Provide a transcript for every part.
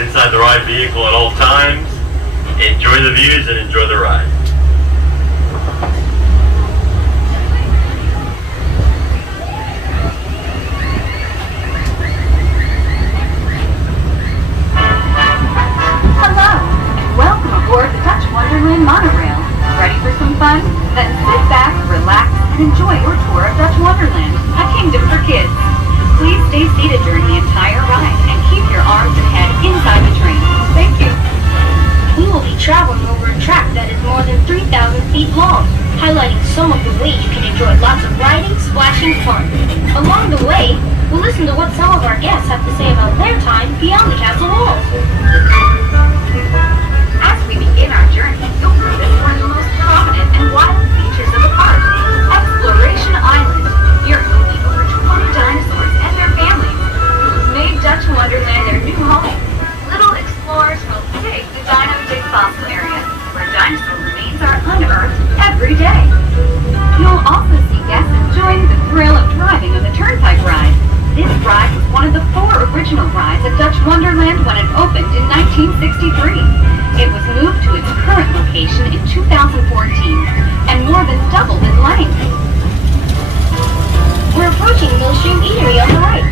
inside the ride vehicle at all times. Enjoy the views and enjoy the ride. Hello, and welcome aboard the Dutch Wonderland Monorail. Ready for some fun? Then sit back, relax, and enjoy your tour of Dutch Wonderland, a kingdom for kids. Please stay seated during the entire ride and keep your arms and head inside the train. Thank you. We will be traveling over a track that is more than 3,000 feet long, highlighting some of the ways you can enjoy lots of riding, splashing fun. Along the way, we'll listen to what some of our guests have to say about their time beyond the castle walls. As we begin our journey, you'll notice one of the most prominent and wild features of the park, Exploration Island. Here you'll meet over 20 dinosaurs and their families, who've made Dutch Wonderland their new home. Little explorers will dig the Dino Dig Fossil area, where dinosaur remains are unearthed every day. You'll also see guests enjoying the thrill of driving on the Turnpike ride. This ride was one of the 4 original rides at Dutch Wonderland when it opened in 1963. It was moved to its current location in 2014 and more than doubled in length. We're approaching Millstream Eatery on the right.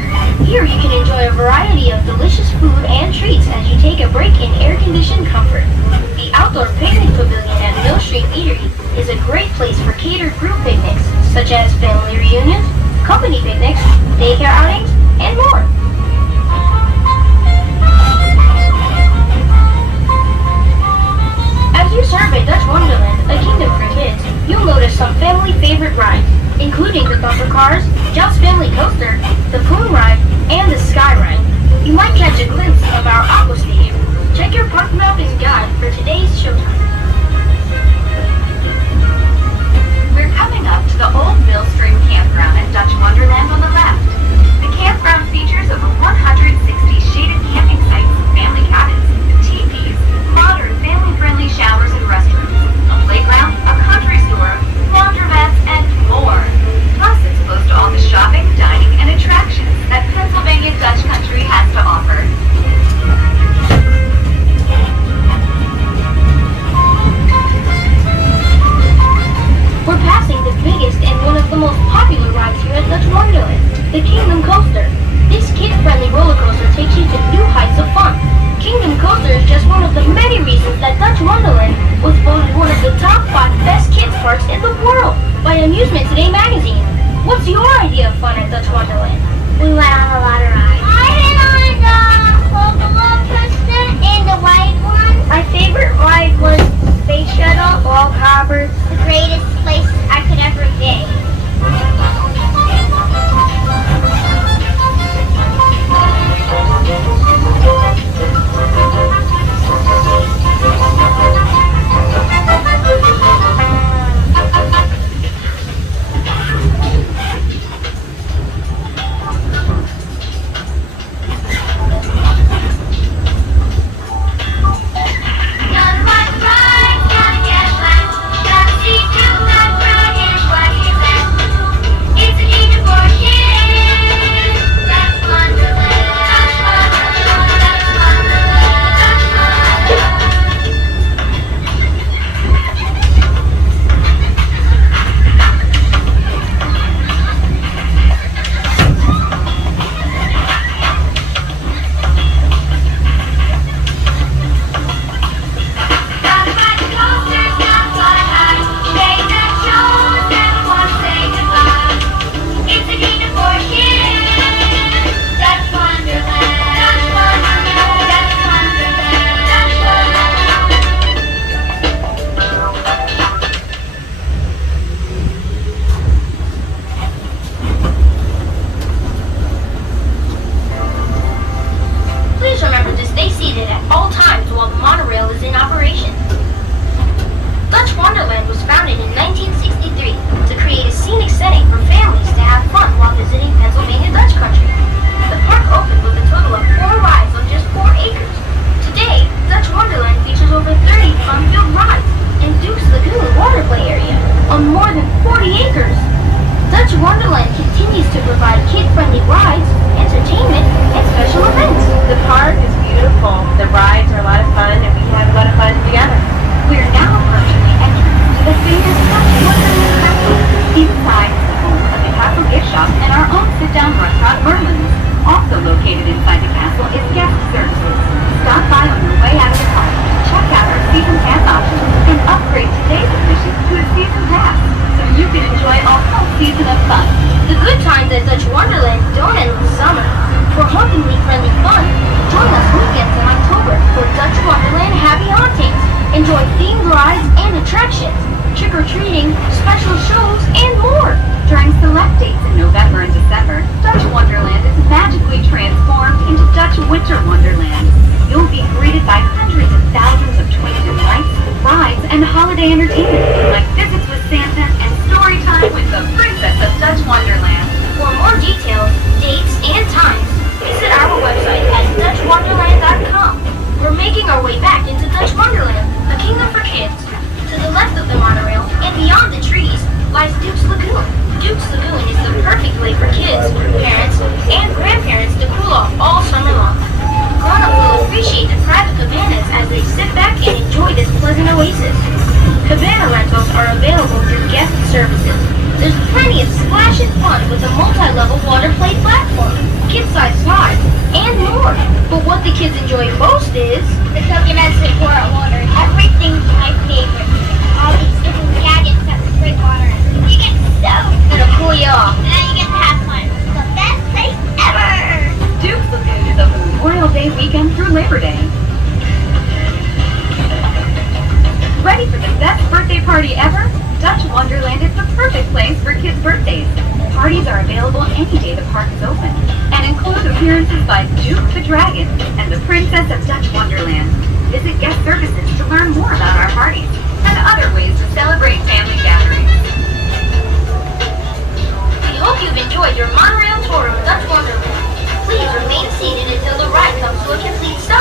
Here you can enjoy a variety of delicious food and treats as you take a break in air-conditioned comfort. The outdoor picnic pavilion at Millstream Eatery is a great place for catered group picnics, such as family reunions, company picnics, daycare outings, and more. As you survey Dutch Wonderland, a kingdom for kids, you'll notice some family favorite rides, including the Bumper Cars, Joust Family Coaster, the Poon Ride, and the Sky Ride. You might catch a glimpse of our Aqua Stadium. Check your park map and guide for today's showtime. We're coming up to the old Millstream Campground at Dutch Wonderland on the left. The campground features over 160 shaded camping sites, family cabins, teepees, modern family-friendly showers and restrooms, a playground, a country store, laundromats, and more. Plus, it's close to all the shopping, dining, and attractions that Pennsylvania Dutch Country has to offer. We're passing the biggest and one of the most popular rides here at Dutch Wonderland, the Kingdom Coaster. This kid-friendly roller coaster takes you to new heights of fun. Kingdom Coaster is just one of the many reasons that Dutch Wonderland was voted one of the top 5 best kids parks in the world by Amusement Today magazine. What's your idea of fun at Dutch Wonderland? We went on a lot of rides. I went on the roller coaster and the white one. My favorite ride was Space Shuttle, Log Harbor. The greatest place I could ever be. Wonderland continues to provide kid-friendly rides, entertainment, and special events. The park is beautiful. The with a multi-level water play platform, kid-sized slides, and more. But what the kids enjoy most is The coconuts and pour water. Everything's my favorite. All these little gadgets that we drink water. You get soaked. it'll cool you off. And then you get to have fun. It's the best place ever. Duke's Lagoon is open Memorial Day weekend through Labor Day. Ready for the best birthday party ever? Dutch Wonderland is the perfect place for kids' birthdays. Parties are available any day the park is open and include appearances by Duke the Dragon and the Princess of Dutch Wonderland. Visit guest services to learn more about our parties and other ways to celebrate family gatherings. We hope you've enjoyed your monorail tour of Dutch Wonderland. Please remain seated until the ride comes to a complete stop.